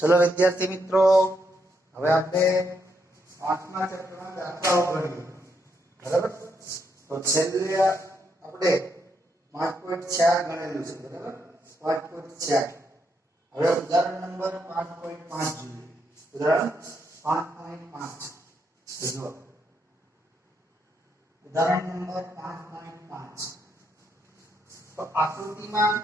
चलो विद्यार्थी मित्रों, હવે આપણે પાંચમા ચેપ્ટરના દાખલાઓ ગણીએ. બરાબર? તો છેલ્લે આપણે 5.4 ગણેલું છે. બરાબર? 5.4. હવે ઉદાહરણ નંબર 5.5 જોઈએ. ઉદાહરણ 5.5 જો ઉદાહરણ નંબર 5.5. તો આકૃતિમાં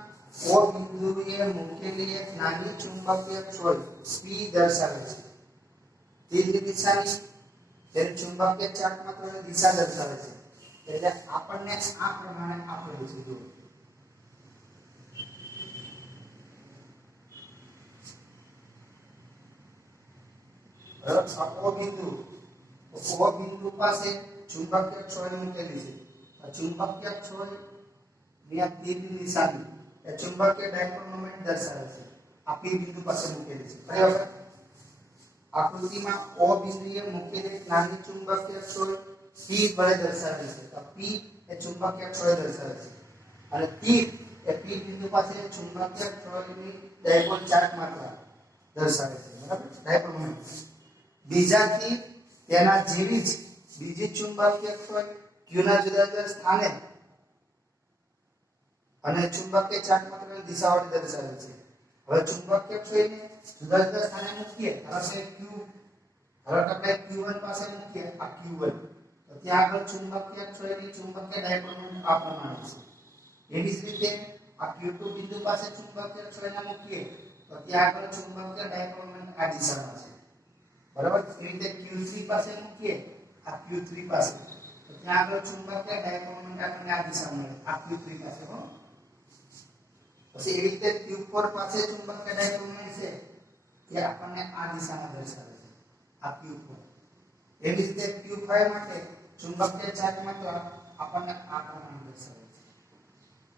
O બિંદુએ મૂકેલી એક નાની ચુંબકીય છોડ P દર્શાવે છે. તીરની દિશાની તેની ચુંબકીય ચાર્જ માત્રાની દિશા દર્શાવે છે. એટલે આપણને આ પ્રમાણે આપેલું છે. જુઓ, બરાબર? O બિંદુ પાસે ચુંબકીય છોડ મૂકેલી છે. આ ચુંબકીય છોડ ની તીરની દિશાની એ ચુંબકીય ડાયપોલ મોમેન્ટ દર્શાવે છે. આ P બિંદુ પાસે મૂકેલી છે. બરાબર? આકૃતિમાં O બિંદુએ મૂકેલી નાની ચુંબકીય છોડ P વડે દર્શાવેલી છે. તો P એ ચુંબકીય છોડ દર્શાવે છે અને તીર એ P બિંદુ પાસે ચુંબકીય છોડની ડાયપોલ ચાર્જ માત્રા દર્શાવે છે. બરાબર? Dipole moment. બીજા તીર તેના જેવી જ બીજી ચુંબકીય છોડ Q ના જુદા જુદા સ્થાને અને ચુંબકીય ચાર્જ માત્રાની દિશા વડે દર્શાવે છે. હવે ચુંબકીય છોડને જુદા જુદા સ્થાને મૂકીએ. હવે આપણે Q1 પાસે મૂકીએ. આ Q1, તો ત્યાં આગળ ચુંબકીય છોડની ચુંબકીય ડાયપોલ મોમેન્ટ આ પ્રમાણે છે. એવી જ રીતે આ Q2 બિંદુ પાસે ચુંબકીય છોડને મૂકીએ તો ત્યાં આગળ ચુંબકીય ડાયપોલ મોમેન્ટ આ દિશામાં છે. બરાબર? એ રીતે Q3 પાસે મૂકીએ. આ Q3 પાસે, તો ત્યાં આગળ ચુંબકીય ડાયપોલ મોમેન્ટ આપણને આ દિશામાં મળે. આ Q3 પાસે હો. પછી એવી રીતે Q4 પાસે ચુંબકીય ડાયપોલ મોમેન્ટ છે, એ આપણને આ દિશામાં દર્શાવે છે. આ Q4. એવી રીતે Q5 માટે ચુંબકીય ચાર્જ માત્રા આપણને આ પ્રમાણે દર્શાવે છે.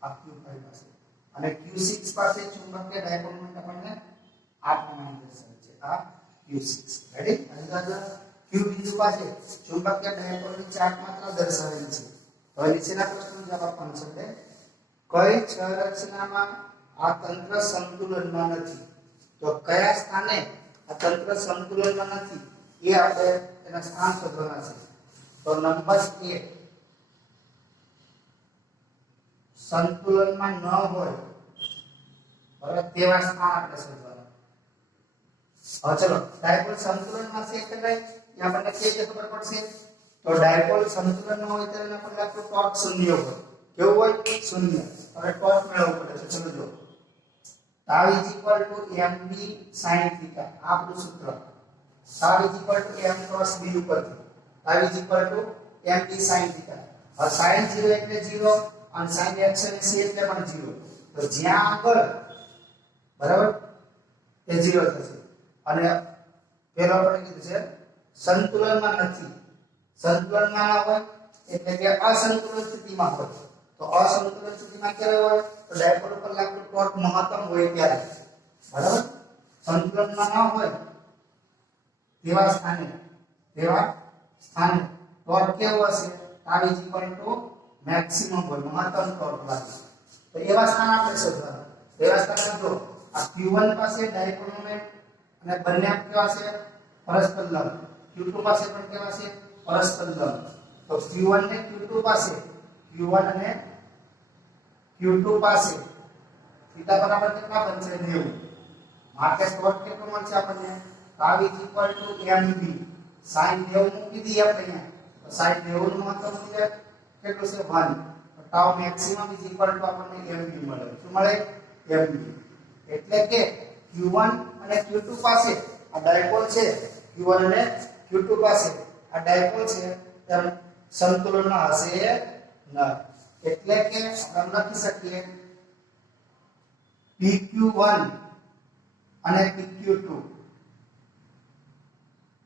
આ Q5 પાસે. અને Q6 પાસે ચુંબકીય ડાયપોલ મોમેન્ટ આપણને આ પ્રમાણે દર્શાવે છે. આ Q6. રેડી? અને Q બિંદુ પાસે ચુંબકીય ડાયપોલની ચાર્જ માત્રા દર્શાવેલી છે. હવે નીચેના પ્રશ્નનો જવાબ આપવાનો છે. કઈ છ રચનામાં આ તંત્ર સંતુલનમાં નથી? તો કયા સ્થાને આ તંત્ર સંતુલનમાં નથી એ આપણે એના સ્થાન શોધવાના છે. તો નંબર 1 સંતુલનમાં ન હોય, બરાબર, તેવા સ્થાન આપણે શોધવાના. હવે ચલો, ડાયપોલ સંતુલનમાં છે એટલે એ આપણને કેવી રીતે ખબર પડશે? તો ડાયપોલ સંતુલનમાં હોય ત્યારે આપણને આપણું ટોર્ક શૂન્ય હોય. કેવું હોય? શૂન્ય. હવે ટોર્ક મેળવવું પડે છે. ચલો જો, tau = mb sin θ. આપણું સૂત્ર tau = m cross b ઉપરથી tau = mb sin θ. હવે sin 0 એટલે 0 અને sin x અને c એટલે પણ 0. તો જ્યાં આગળ, બરાબર, એ 0 થશે. અને પેલો આપણે કીધું છે સંતુલનમાં નથી. સંતુલનમાં ન હોય એટલે કે અસંતુલન સ્થિતિમાં હોય. તો અસંતુલન સ્થિતિમાં ક્યારે હોય? તો ડાયપોલ ઉપર લાગતું ટોર્ક મહત્તમ હોય ત્યારે. બરાબર? સંતુલનમાં ન હોય તેવા સ્થાને ટોર્ક કેવો હશે? tau = મેક્સિમમ હોય, મહત્તમ ટોર્ક લાગે. તો એવા સ્થાન આપણે શોધવાના. એવા સ્થાન જો આ Q1 પાસે ડાયપોલ મોમેન્ટ અને બંને કેવા છે? પરસ્પર લંબ. Q2 પાસે પણ કેવા છે? પરસ્પર લંબ. તો Q1 ને Q2 પાસે, Q1 અને Q2 પાસે θ બરાબર કેટલા બનશે? 90. માટે ટોર્ક કેટલો મળશે આપણને? tau = mb sin 90 મૂકી દઈએ આપણે અહીંયા. તો sin 90 નું મહત્તમ મૂલ્ય કેટલું છે? 1. તો tau maximum = આપણને mb મળે. શું મળે? mb. એટલે કે Q1 અને Q2 પાસે આ ડાયપોલ છે. Q1 અને Q2 પાસે આ ડાયપોલ છે, તેમ સંતુલનમાં હશે નહીં. એટલે કે આપણે લખી શકીએ PQ1 અને PQ2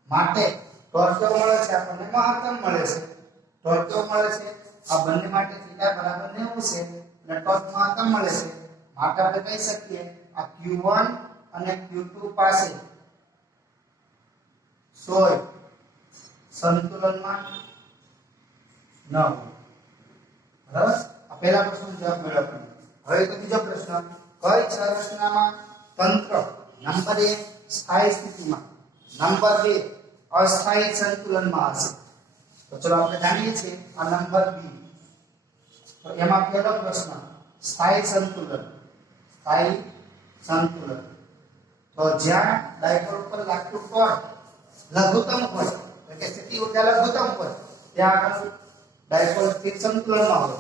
માટે ટોર્ક કેવો મળે છે? આપણને મહત્તમ મળે છે. ટોર્ક કેવો મળે છે? આ બંને માટે θ બરાબર 90 છે અને ટોર્ક મહત્તમ મળે છે. માટે આપણે કહી શકીએ આ Q1 અને Q2 પાસે સોય સંતુલનમાં ન હોય. બરાબર? આ પહેલા પ્રશ્નનો જવાબ મળ્યો આપણને. હવે તો બીજો પ્રશ્ન, કઈ છ રચનામાં તંત્ર નંબર 1 સ્થાયી સ્થિતિમાં, નંબર 2 અસ્થાયી સંતુલનમાં હશે. તો ચલો આપણે જાણીએ છીએ આ નંબર બી. તો એમાં પહેલો પ્રશ્ન સ્થાયી સંતુલન. સ્થાયી સંતુલન તો જ્યાં ડાયપોલ પર લાગતું ટોર્ક લઘુત્તમ હોય, એટલે કે સ્થિતિ ઊર્જા લઘુત્તમ હોય, ત્યાં આગળ ડાયપોલ સ્થિર સંતુલનમાં હોય.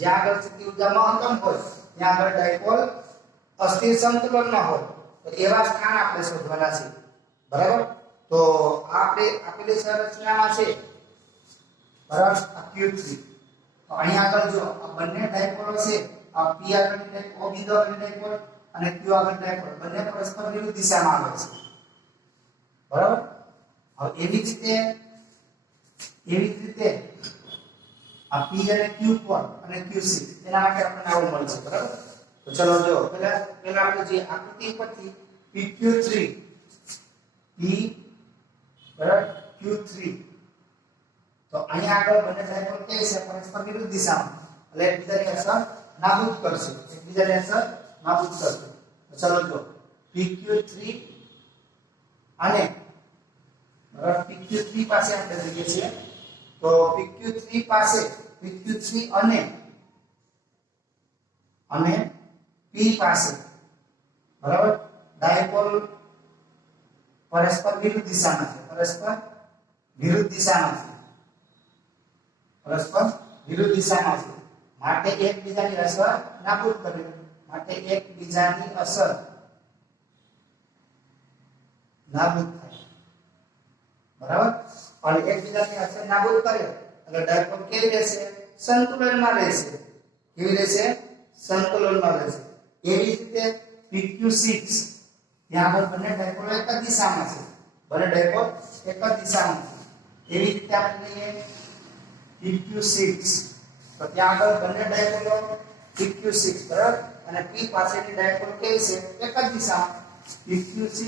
જ્યાં આગળ સ્થિતિ ઊર્જા મહત્તમ હોય ત્યાં આગળ ડાયપોલ અસ્થિર સંતુલનમાં હોય. તો એવા સ્થાન આપણે શોધવાના છે. બરાબર? તો આપણે આપેલી સંરચનામાં છે બરાબર આ Q3. તો અહીંયા આગળ જો આ બંને ડાયપોલો છે, આ P આગળની ડાયપોલ, O બિંદુ આગળની ડાયપોલ અને Q આગળ ડાયપોલ, બંને પરસ્પર વિરુદ્ધ દિશામાં આવે છે. બરાબર? હવે એવી જ રીતે આ P અને Q4 અને Q6 એના માટે આપણને આવું મળશે. બરાબર? તો ચલો જો પહેલા આપણે જે આકૃતિ પરથી PQ3 P બરાબર Q3, તો અહીંયા આગળ બંને ડાયપોલ કે છે પરસ્પર વિરુદ્ધ દિશામાં, એટલે એકબીજાની અસર નાબૂદ કરશે. તો ચલો જો PQ3 અને બરાબર PQ3 પાસે આપણે જોઈએ છીએ. તો PQ3 અને P પાસે બરાબર ડાયપોલ પરસ્પર વિરુદ્ધ દિશામાં છે. પરસ્પર વિરુદ્ધ દિશામાં છે. માટે એકબીજાની અસર નાબૂદ કરે. નાબૂદ થાય. બરાબર? અને એકબીજાની અસર નાબૂદ કરે એટલે ડાયપોલ કેવી રહેશે? સંતુલનમાં રહેશે. એવી રીતે PQ6 ત્યાં આગળ બંને ડાયપોલ એક જ દિશામાં છે. એવી રીતે આપણે લઈએ PQ6. તો ત્યાં આગળ બંને ડાયપોલો PQ6 બરાબર અને P પાસેની ડાયપોલ કેવી છે? એક જ દિશામાં. PQ6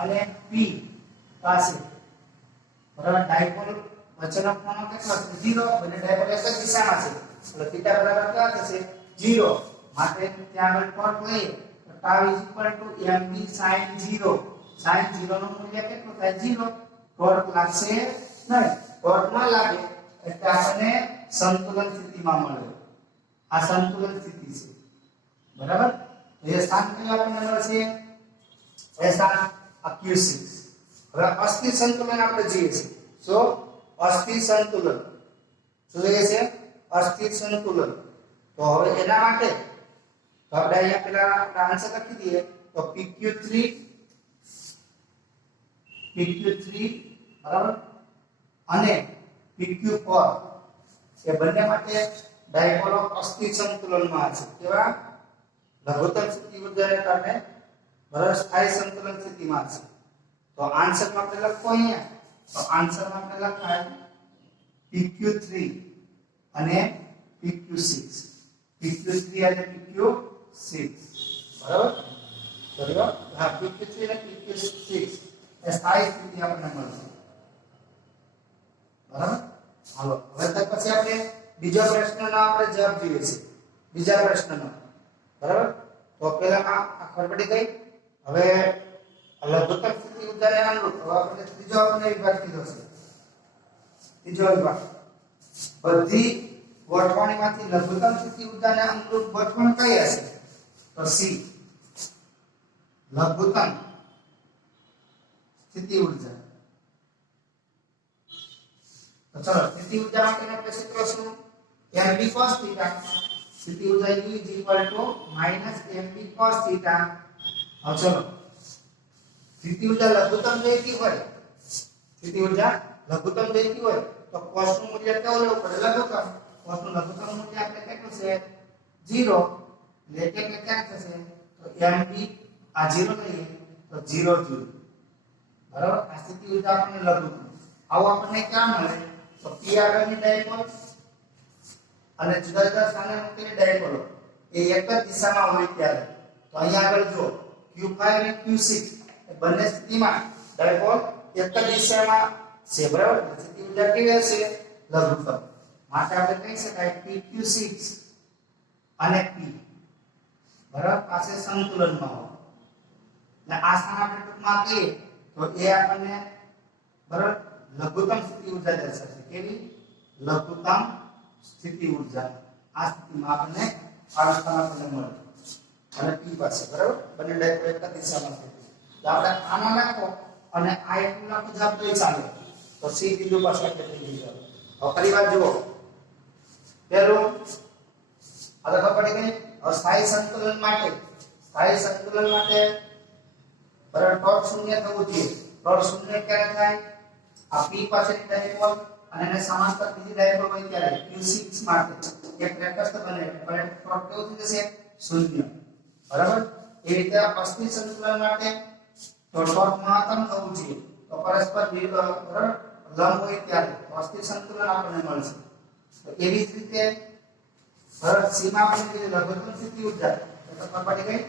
અને P પાસે બરાબર ડાયપોલ વચ્ચેનો ખૂણો કેટલો છે? 0. બંને ડાયપોલ એક જ દિશામાં છે એટલે થીટા બરાબર કેટલા થશે? 0. માટે ત્યાં આગળ ટોર્ક લઈએ તો τ mv sin 0. sin 0 નું મૂલ્ય કેટલું થાય? 0. ટોર્ક લાગશે નહીં. ટોર્ક ન લાગે એટલે આપણને સંતુલન સ્થિતિમાં મળે. આ સંતુલન સ્થિતિ છે. બરાબર? તો એ સ્થાન કયું આપણને મળશે? એ સ્થાન આ Q6. હવે અસ્થિર સંતુલન આપણે જોઈએ છે. સો અસ્થિર સંતુલન શું જોઈએ છે? અસ્થિર સંતુલન. તો હવે એના માટે તો આપણે અહીંયા પેલા આન્સર લખી દઈએ. તો PQ3 બરાબર અને PQ4 એ બંને માટે ડાયપોલો અસ્થિર સંતુલનમાં છે. કેવા? લઘુત્તમ સ્થિતિ ઊર્જાને કારણે બરાબર સ્થાયી સંતુલન સ્થિતિમાં છે. તો આન્સરમાં આપણે લખો અહીંયા. તો આન્સરમાં આપણે લખાય PQ3 અને PQ6. બરાબર? બરાબર? હા, PQ3 અને PQ6 એ સ્થાયી સ્થિતિ આપણને મળશે. બરાબર? હાલો હવે તો પછી આપણે બીજા પ્રશ્નનો આપણે જવાબ જોઈએ છે. બીજા પ્રશ્નનો બરાબર? તો પહેલા આ ખબર પડી ગઈ. હવે લઘુત્તમ સ્થિતિ ઊર્જાને અનુરૂપ હવે આપણે ત્રીજો વિભાગ કીધો છે. ત્રીજો વિભાગ બધી ગોઠવણીમાંથી લઘુત્તમ સ્થિતિ ઊર્જાને અનુરૂપ ગોઠવણ કઈ હશે? તો સી લઘુત્તમ સ્થિતિ ઊર્જા. તો ચલો સ્થિતિ ઊર્જા માટેનો આપણે સૂત્ર શું? mv cos θ. સ્થિતિ ઊર્જા u mv cos θ. હવે ચલો સ્થિતિ ઊર્જા લઘુત્તમ જોઈતી હોય તો cos નું મૂલ્ય કેવું લેવું પડે? લઘુત્તમ. cos નું લઘુત્તમ મૂલ્ય આપણે કેટલું છે? 0. એટલે કે ક્યાં થશે? તો mv આ 0 લઈએ તો 0 જુલ. બરાબર? આ સ્થિતિ ઊર્જા આપણને લઘુત્તમ. આવો આપણને ક્યાં મળે? તો P આગળની ડાયપોલ અને જુદા જુદા સ્થાને મૂકેલી ડાયપોલો એ એક જ દિશામાં હોય ત્યારે. તો અહીંયા આગળ જો Q5 અને Q6 એ બંને સ્થિતિમાં ડાયપોલ એક જ દિશામાં છે. બરાબર? સ્થિતિ ઊર્જા કેવી હશે? લઘુત્તમ. માટે આપણે કહી શકાય PQ6 અને P બરાબર પાસે સંતુલનમાં હોય. એટલે આ સ્થાન આપણે ટૂંકમાં કહીએ તો એ આપણને બરાબર લઘુત્તમ સ્થિતિ ઊર્જા દર્શાવશે કેવી લઘુત્તમ સ્થિતિ ઊર્જા આ સ્થિતિમાં આપણને આ સ્થાન આપણને મળે અને p પાસે બરાબર બંને ડાયરેક્ટ એક જ દિશામાં છે તો આપણે આના નાખો અને આ એટલું નાખો જવાબ તો ચાલે તો c બિંદુ પાસે આપણે થઈ જાય હવે ફરી વાર જુઓ પેલું આ ખબર પડી ગઈ સ્થાયી સંતુલન માટે બરાબર ટોર્ક શૂન્ય થવું જોઈએ ટોર્ક શૂન્ય ક્યારે થાય આ p પાસેની ડાયપોલ અને એને સમાંતર બીજી ડાયપોલ હોય ત્યારે q6 માટે એક તટસ્થ બને પણ ટોર્ક કેવું થઈ જશે શૂન્ય બરાબર એ રીતે અસ્થિર સંતુલન માટે તો ટોર્ક મહત્તમ થવું જોઈએ તો પરસ્પર બરાબર લંબ હોય ત્યારે અસ્થિર સંતુલન આપણને મળશે તો એવી જ રીતે બરાબર સીમા પર જે લઘુત્તમ સ્થિતિ ઊર્જા તો ખબર પડી ગઈ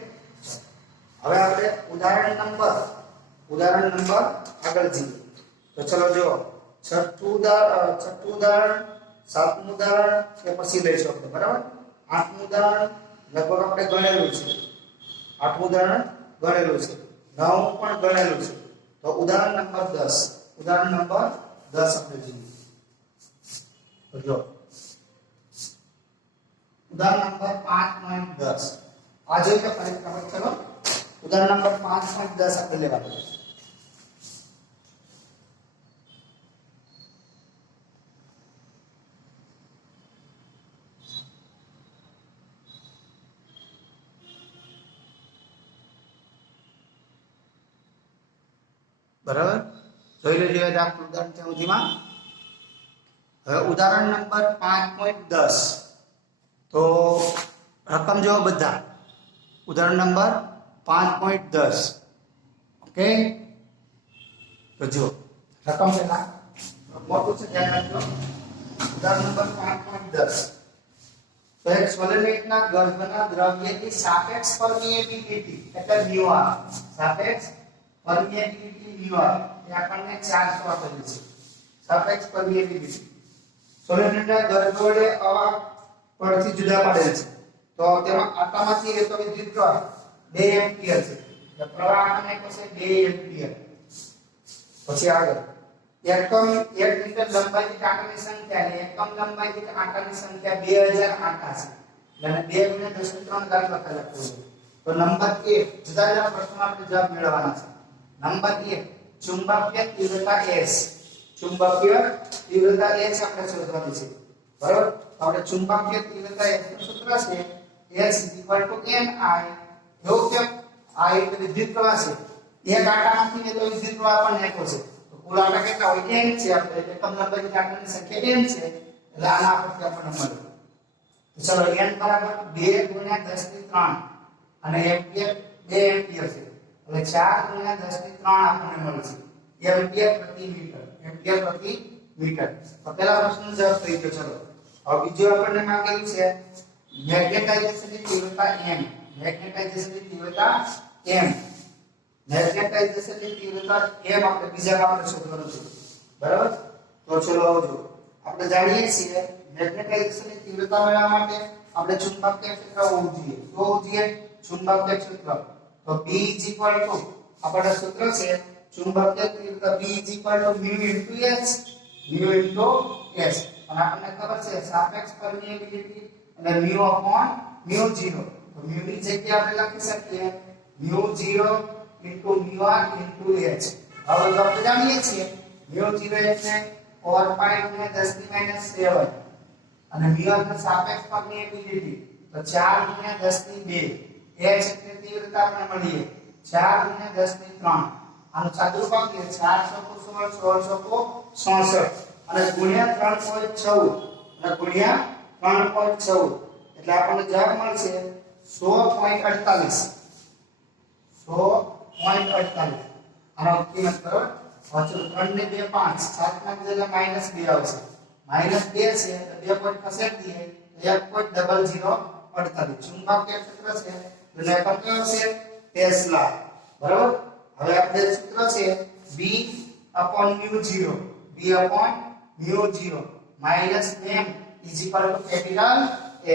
હવે આપણે ઉદાહરણ નંબર આગળ જઈએ તો ચલો જો છઠ્ઠું ઉદાહરણ સાતમું ઉદાહરણ કે પછી લઈશું આપણે બરાબર આઠમું ઉદાહરણ લગભગ આપણે ગણેલું છે આઠમું ઉદાહરણ ગણેલું છે નવમું પણ ગણેલું છે તો ઉદાહરણ નંબર 10 આપણે જોઈએ તો જો ઉદાહરણ નંબર 5.10 આ જોઈ લો ફરી ચલો ઉદાહરણ નંબર 5.10 આપણે લેવાનું છે બરાબર જોઈ લેજો આ ઉદાહરણ છે સુધીમાં હવે ઉદાહરણ નંબર 5.10 તો રકમ જો બધા ઉદાહરણ નંબર 5.10 ઓકે તો જો રકમ પેલા મોટું છે ધ્યાન રાખજો ઉદાહરણ નંબર 5.10 તો એક સોલિડના ગર્ભના દ્રવ્યની સાપેક્ષ પરમિએબિલિટી એટલે μr સાપેક્ષ પરમિએબિલિટી μr એ આપણને 400 આપેલી છે સાપેક્ષ પરમિએબિલિટી સોલિડના ગર્ભ વડે હવા પરથી જુદા પાડેલ છે તો તેમાં આટામાંથી રહેતો વિદ્યુત પ્રવાહ 2 એમ્પિયર છે એટલે પ્રવાહ આપણને કહે 2 એમ્પિયર પછી આગળ એકમ 1 મીટર લંબાઈ દીઠ આંટાની સંખ્યા ને એકમ લંબાઈ દીઠ આંટાની સંખ્યા 2000 આંટા છે એટલે 2 * 10 ઘાત લખેલા છે તો નંબર 1 જુદા જુદા પ્રશ્નોમાં આપણે જવાબ મેળવવાના છે નંબર 1 ચુંબકીય તીવ્રતા S ચુંબકીય તીવ્રતા S આપણે શોધવાની છે બરાબર આપણે ચુંબકીય તીવ્રતા S નું સૂત્ર છે S = ni એવું કે I એટલે વિદ્યુત પ્રવાહ છે એક આંટામાંથી ને તો વિદ્યુત પ્રવાહ પણ નેકો છે તો કુલ આંટા કેટલા હોય n છે આપણે એકમ લંબાઈ આંટાની સંખ્યા n છે એટલે આના પરથી આપણને મળે તો ચલો n બરાબર 2 * 10⁵ અને એમ્પિયર 2 એમ્પિયર છે એટલે 4 * 10⁵ આપણને મળશે એમ્પિયર પ્રતિ મીટર તો પહેલા પ્રશ્નનો જવાબ થઈ ગયો ચલો હવે બીજો આપણને માંગેલું છે મેગ્નેટાઇઝેશનની તીવ્રતા m મેગ્નેટાઇઝેશનની તીવ્રતા m આપણે બીજા આપણે શોધવાનું છે બરાબર તો ચલો જો આપણે જાણીએ છીએ મેગ્નેટાઇઝેશનની તીવ્રતા મેળવવા માટે આપણે ચુંબકીય ક્ષેત્ર હોવું જોઈએ તો હોવું જોઈએ ચુંબકીય ક્ષેત્ર તો B આપણા સૂત્ર છે ચુંબકીય તીવ્રતા B μ × S અને આપણને ખબર છે સાપેક્ષ પરમિએબિલિટી એટલે μ/μ0 તો μ ની જગ્યાએ આપણે લખી શકીએ μ0 * μr * h હવે જો આપણે જાણીએ છીએ μ0 એટલે 4π × 10⁻⁷ અને μr નો સાપેક્ષ પરમિએબિલિટી તો 4 × 10⁻². h એટલે તીવ્રતા આપણે મળીએ 4 × 10⁻³ આનું ચાતુર્ભાગ છે 416 અને ગુણ્યા 3.14 અને ગુણ્યા 3.14 એટલે આપણને જવાબ મળશે 100.48 આનો કિંમત બરાબર પાછળ 3 ને 2 5 7 ના બદલે -2 આવશે -2 છે એટલે 2 પોઈન્ટ ખસેડી દઈએ 1.0048 ચુંબકીય ક્ષેત્ર છે એટલે એકમ કેવો છે ટેસ્લા બરાબર હવે આપણે સૂત્ર છે B/μ0 B/μ0 minus m capital H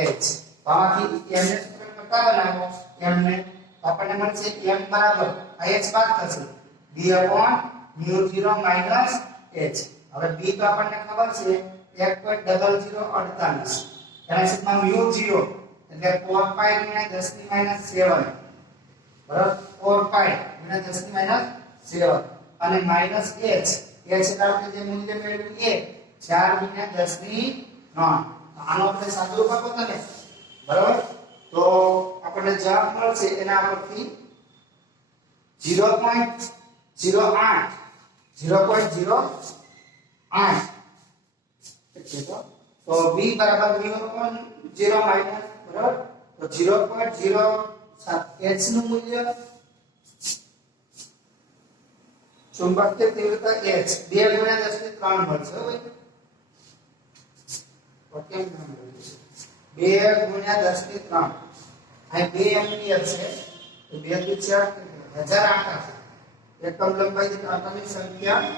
આમાંથી m ને સૂત્ર કરતા બનાવો m ને આપણને મળશે m બરાબર આ h બાદ થશે b/μ0 માઈનસ h. હવે b તો આપણને ખબર છે 1.0048 એના છેદમાં μ0 એટલે 4 પાઈ ગુણ્યા 10 ની માઈનસ 7 બરાબર 4 પાઈ ગુણ્યા 10 ની માઈનસ 7 અને માઈનસ h એટલે આપણે જે મૂલ્ય મેળવ્યું એ 4 ગુણ્યા 10 ની 9. આનો આપણે સાદુરૂપ આપો તમે બરાબર તો આપણને જવાબ મળશે એના પરથી 0.08 તો b બરાબર μ0 માઈનસ બરાબર તો 0.07 h નું મૂલ્ય ચુંબકીય તીવ્રતા h 2 ગુણ્યા 10 ની 3 મળશે હવે ઓકે 2 ગુણ્યા 10 ની 3 આ 2 એમ્પિયર છે તો 2 થી 4 1008 આવશે એકમ લંબાઈ દીઠ આટોમિક સંખ્યા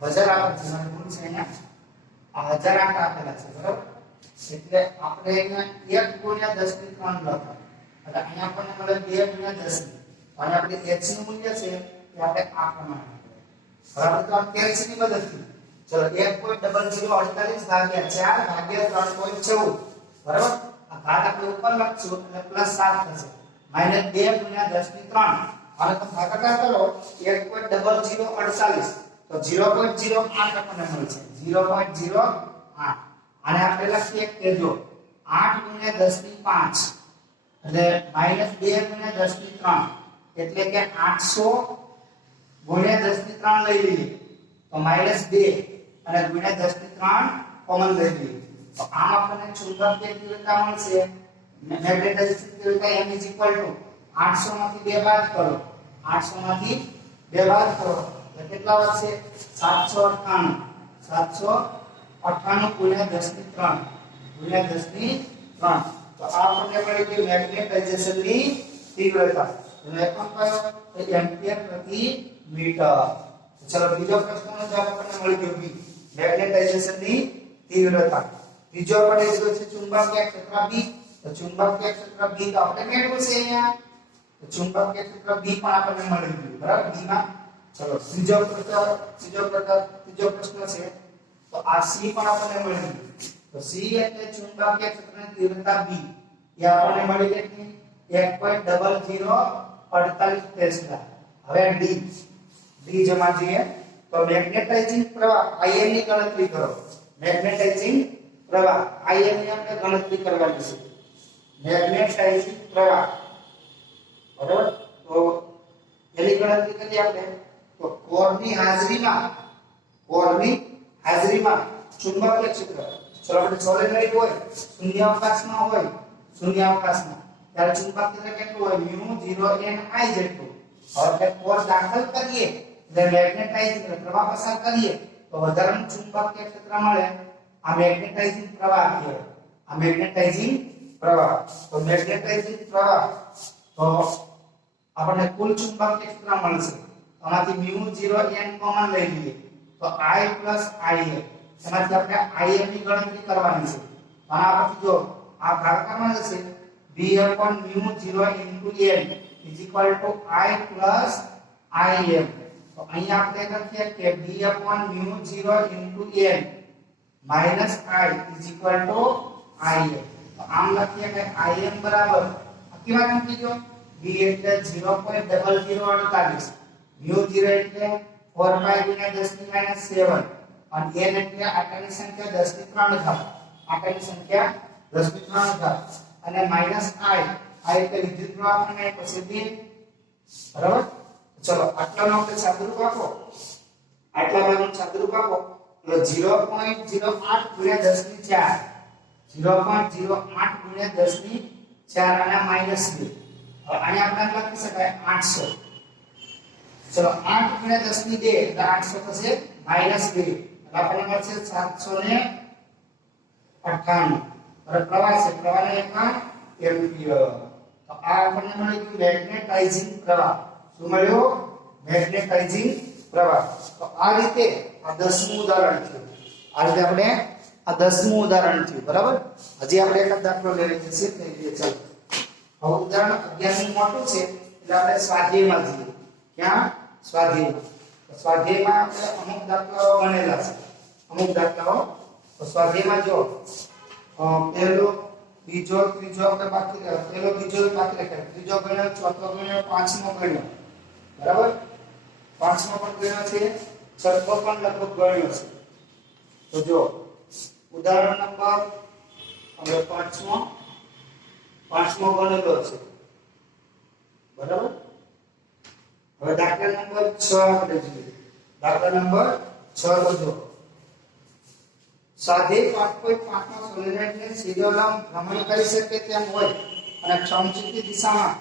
1008 છે મને ભૂલ છે અહીંયા આ 1008 આપેલા છે બરાબર એટલે આપણે અહીંયા 1 ગુણ્યા 10 ની 3 લખો એટલે અહીંયા આપણને મળે 2 ગુણ્યા 10 ની અને આપણે h નું મૂલ્ય છે એ આપણે આ પ્રમાણે બરાબર તો આ કેલ્સી ની મદદથી ચલો 1.0048 ભાગ્યા 4 ભાગ્યા 3.14 બરાબર આ ઘાત આપણે ઉપર લખશું એટલે પ્લસ 7 થશે માઈનસ 2 ગુણ્યા 10 ની 3 અને તો ભાગાકાર કરો 1.0048 તો 0.08 આપણને મળશે 0.08 અને આપણે લખીએ કે જો 8 ગુણ્યા 10 ની 5 એટલે માઈનસ 2 ગુણ્યા 10 ની 3 એટલે કે 800 ગુણ્યા 10 ની 3 લઈ લઈએ તો માઈનસ 2 અને ગુણ્યા 10 ની 3 કોમન લઈ લઈએ તો આમ આપણને ચુંબકીય તીવ્રતા મળશે મેગ્નેટાઇઝેશન તીવ્રતા m 800 માંથી 2 બાદ કરો 800 માંથી 2 બાદ કરો તો કેટલા વધશે 798 ગુણ્યા 10 ની 3 ગુણ્યા 10 ની 3 તો આ આપણને મળી ગઈ મેગ્નેટાઇઝેશન ની તીવ્રતા એનો એકમ કયો તો એમ્પિયર પ્રતિ મીટર. ચલો બીજો પ્રશ્નનો જવાબ આપણને મળી ગયો બી મેગ્નેટાઇઝેશન ની તીવ્રતા. બીજો આપણે લીધો છે ચુંબકીય ક્ષેત્ર બી તો ચુંબકીય ક્ષેત્ર બી તો આપણે મેળવ્યું છે અહીંયા તો ચુંબકીય ક્ષેત્ર બી પણ આપણને મળી ગયું બરાબર બી માં. ચલો ત્રીજો પ્રશ્ન છે તો આ સી પણ આપણને મળી ગયું તો સી એટલે ચુંબકીય ક્ષેત્રની તીવ્રતા બી એ આપણને મળી કેટલી 1.0048 ટેસ્લા. હવે ડી જમા જોઈએ તો મેગ્નેટાઇઝિંગ પ્રવાહ Im ની ગણતરી કરો. મેગ્નેટાઇઝિંગ પ્રવાહ Im ની આપણે ગણતરી કરવાની છે. મેગ્નેટાઇઝિંગ પ્રવાહ બરાબર તો એની ગણતરી કરીએ આપણે તો કોરની હાજરીમાં ચુંબકીય ક્ષેત્ર ચલો આપણે સોલેનોઇડ હોય શૂન્યાવકાશમાં ત્યારે ચુંબકીય ક્ષેત્ર કેટલું હોય μ0 n I જેટલું. હવે કોર દાખલ કરીએ એટલે મેગ્નેટાઇઝિંગ પ્રવાહ પસાર કરીએ તો વધારાનું ચુંબકીય ક્ષેત્ર મળે. આ મેગ્નેટાઇઝિંગ પ્રવાહ કહેવાય. આ મેગ્નેટાઇઝિંગ પ્રવાહ તો મેગ્નેટાઇઝિંગ પ્રવાહ તો આપણને કુલ ચુંબકીય ક્ષેત્ર મળશે. આમાંથી μ0 n કોમન લઈ લઈએ તો I + Im એમાંથી આપણે Im ની ગણતરી કરવાની છે. આના પરથી જો આ ભાગાકારમાં જશે b/μ0 * n I + Im તો અહીંયા આપણે લખીએ કે b/μ0 * n - I = Im તો આમ લખીએ કે Im બરાબર આખી વાત મૂકી દો b એટલે 0.0048 μ0 એટલે 4 પાઈ ગુણ્યા 10 ની માઈનસ 7 અને n એટલે આટલી સંખ્યા 10 ની 3 ઘાત અને માઈનસ I એટલે વિદ્યુત પ્રવાહ આપણને પછી 2 બરાબર. ચલો આટલાનો આપણે સાદુરૂપ આપો એટલે 0.08 ગુણ્યા 10 ની 4 0.08 ગુણ્યા 10 ની 4 અને માઈનસ 2 હવે અહીંયા આપણે લખી શકાય 800. ચલો 8 ગુણ્યા 10 ની 2 એટલે 800 થશે માઈનસ 2 એટલે આપણને મળશે 798 અને પ્રવાહ છે પ્રવાહનો એકમ એમ્પિયર. તો આ આપણને મળી ગયું મેગ્નેટાઇઝિંગ પ્રવાહ. શું મળ્યું? મેગ્નેટાઇઝિંગ પ્રવાહ. તો આ રીતે આ 10મું ઉદાહરણ છે. આ રીતે આપણે આ 10મું ઉદાહરણ થયું બરાબર. હજી આપણે એક દાખલો લઈ લઈએ છીએ ચાલો. હવે ઉદાહરણ 11મું મોટું છે એટલે આપણે સ્વાધ્યાયમાં જઈએ. ક્યાં? સ્વાધ્યાયમાં. તો સ્વાધ્યાયમાં આપણે અમુક દાખલાઓ ગણેલા છે. અમુક દાખલાઓ તો સ્વાધ્યાયમાં જો પહેલો બીજો ત્રીજો આપણે બાકી રાખ્યો. પહેલો બીજો બાકી રાખ્યો. ત્રીજો ગણ્યો, ચોથો ગણ્યો, પાંચમો ગણ્યો. બરાબર? પાંચમો પણ ગણ્યો છે, છઠ્ઠો પણ લગભગ ગણ્યો છે. તો જો ઉદાહરણ નંબર આપણે પાંચમો ગણેલો છે. બરાબર? હવે દાખલા નંબર 6 આપણે જોઈએ. દાખલા નંબર 6 જો સ્વાધ્યાય 5.5 માં સોલેનોઇડને સીધો લંબ ભ્રમણ કરી શકે તેમ હોય અને સમચિત્તી દિશામાં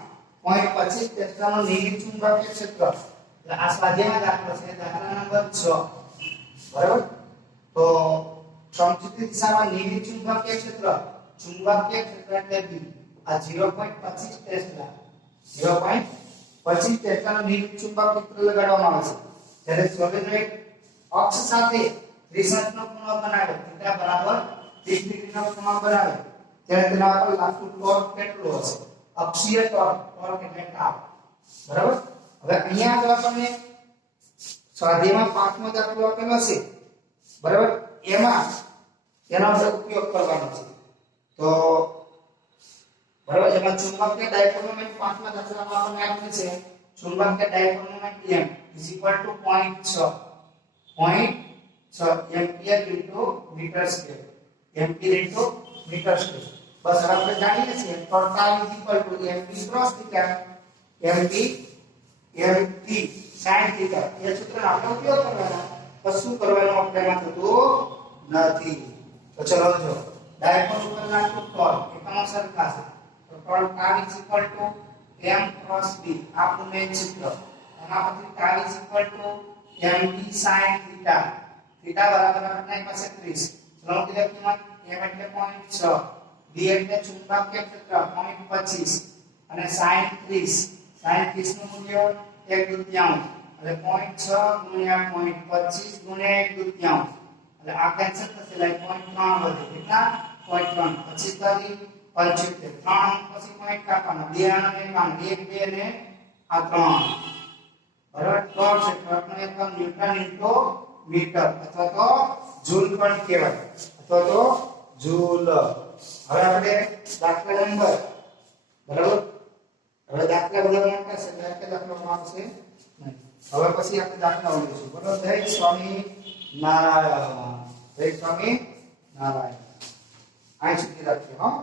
0.25 ટેસ્લાનું નિહિત ચુંબકીય ક્ષેત્ર. એટલે આ સ્વાધ્યાયનો દાખલો છે, દાખલા નંબર 6. બરાબર? તો સમચિત્તી દિશામાં નિહિત ચુંબકીય ક્ષેત્ર એટલે B આ 0.25 ટેસ્લા 0.25 ટેસ્લાનું નિહિત ચુંબકીય ક્ષેત્ર લગાડવામાં આવે છે. જ્યારે સોલેનોઇડ અક્ષ સાથે ત્રિસંતનો ખૂણો બનાવે, θ બરાબર 30 ડિગ્રીનો ખૂણો બનાવે, ત્યારે તેના પર લાગતું ટોર્ક કેટલું હશે? અક્ષીય ટોર્ક એટલે ટાવ. બરાબર? હવે અહીંયા જો આપણને સ્વાધ્યાયમાં પાંચમો દાખલો આપેલો છે. બરાબર? એમાં એનો આપણે ઉપયોગ કરવાનો છે. તો બરાબર, એમાં ચુંબકીય ડાયપોલ મોમેન્ટ પાંચમા દાખલામાં આપણને આપેલ છે. ચુંબકીય dipole moment M = 0.6 ampere into metre square. Ampere into metre square. બસ હવે આપણે જાણીએ છીએ torque mp cross theta mp sin theta. એ સૂત્રનો આપણે ઉપયોગ કરવાનો. કશું કરવાનું આપણેમાં થતું નથી. તો ચલો જો ડાયપોલ ઉપર લાગતું ટોર્ક એકમ સરખા છે. તો ટોર્ક m ક્રોસ b આપણું મેઇન સૂત્ર. એના પછી mp sin થીટા. થીટા બરાબર આપણી પાસે 30. ચલો કિંમત m એટલે 0.6, b એટલે ચુંબકીય ક્ષેત્ર 0.25 અને sin 30 નું મૂલ્ય 1/2 એટલે 0.6 ગુણ્યા 0.25 ગુણ્યા 1/2 એટલે આ કેન્સલ થશે એટલે 0.3 વધે. કેટલા? 0.3 25 75 3 પછી પોઈન્ટ કાપવાના 2 અને 1 2 અને આ 3. બરાબર? ટોર્ક છે, ટોર્કનો એકમ ન્યૂટન ઇન્ટુ મીટર અથવા તો જૂલ પણ કહેવાય, અથવા તો જૂલ. હવે આપણે દાખલા નંબર બરાબર, હવે દાખલા બધા મોટા છે એટલે કે દાખલામાં આવશે નહીં. હવે પછી આપણે દાખલાઓ લઈશું. બરાબર? જય સ્વામી નારાયણ. જય સ્વામી નારાયણ. આ સુધી રાખીએ. હા.